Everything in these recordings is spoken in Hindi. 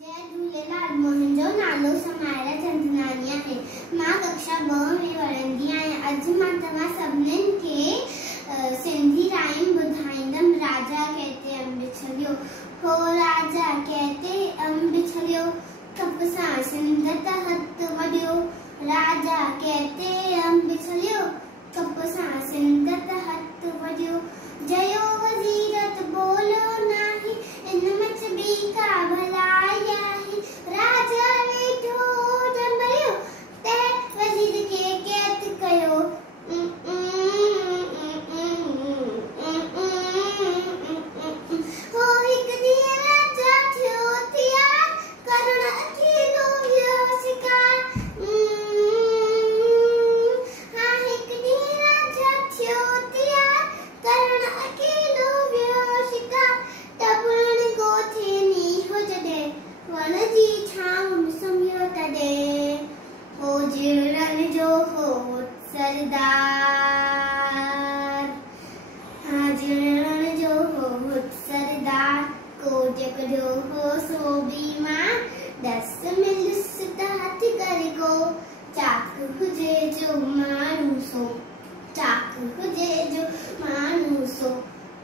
जय झूलेलाल। मुंहिंजो नालो समायरा चंदनानी आहे। मां कक्षा 2 में पढ़ंदी आहियां। अॼु मां तव्हां सभिनीनि खे सिंधी राइम ॿुधाईंदमि। राजा कहते अंब छलियो, हो राजा कहते अंब छलियो, कप सां सिंध त हथ वॾियो। राजा कहते अंब छलियो, कप सां सिंध त हथ वॾियो। जयो वज़ीरत बोलो नाही, इन मच ॿी का भलाई आहे। राजा वेठो ॾंबरियो, तंहिं वज़ीर खे कैद कयो। हो हिकु ॾींहुं राजा थियो तयार, करण अकेलो वियो शिकार। हाँ, हिकु ॾींहुं राजा थियो तयार, करण अकेलो वियो शिकार। टपण ॻोठे मींहुं जॾहिं, वण जी छांव में सुम्हियो तॾहिं। हो जीणनि जो हो सरदार, हाँ जीणनि जो हो सरदार। कोड कढियो हो सो बीमार, दस में लिस त हथ करे को। चाक हुजे जो माण्हू सो, चाक हुजे जो माण्हू सो।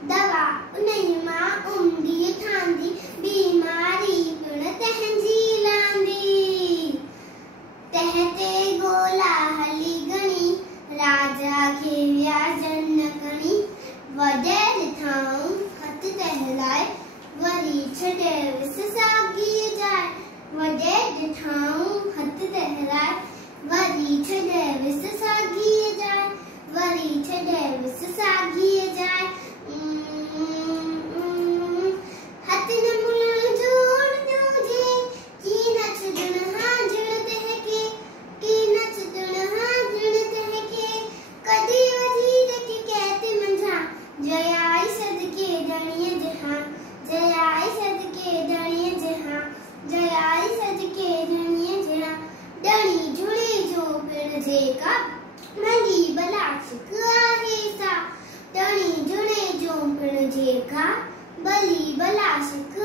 दवा उन्ही मां उमदी ठांदी, बीमारी पिण तंहिंजी लांदी। तंहिं ते ॻोल्हा हली घणी, राजा खे व्याजन न खणी। वॾे ॾिठाऊं हथ तहलाए, वरी छॾे विस साॻीअ जाए। वॾे ॾिठाऊं हथ तहलाए, वरी छॾे विस साॻीअ जाए। वरी छॾे विस साॻीअ जाए। हथ न मुड़ण जो हुजे, की न छॾण हाजण तंहिंखे, की न छॾण हाजण तंहिंखे। कॾहिं वज़ीर खे कैद मंझां, जयाई सदके धणीअ जहां। जयाई सदके धणीअ जहां, जयाई सदके धणीअ जहां। धणी झुणे जो पिण जेका, भली भला शिक आहे सा। धणी झुणे जो पिण जेका, भली भला शिक